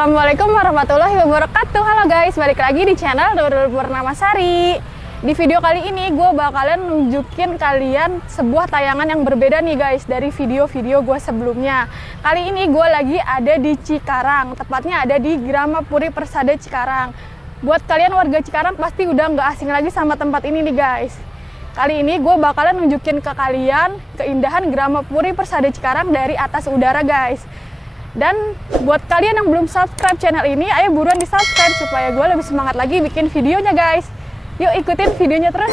Assalamualaikum warahmatullahi wabarakatuh. Halo guys, balik lagi di channel Nurul bernama Sari. Di video kali ini gue bakalan nunjukin kalian sebuah tayangan yang berbeda nih guys dari video-video gue sebelumnya. Kali ini gue lagi ada di Cikarang, tepatnya ada di Gramapuri Persada Cikarang. Buat kalian warga Cikarang pasti udah nggak asing lagi sama tempat ini nih guys. Kali ini gue bakalan nunjukin ke kalian keindahan Gramapuri Persada Cikarang dari atas udara guys. Dan buat kalian yang belum subscribe channel ini, ayo buruan di subscribe supaya gue lebih semangat lagi bikin videonya guys. Yuk ikutin videonya terus.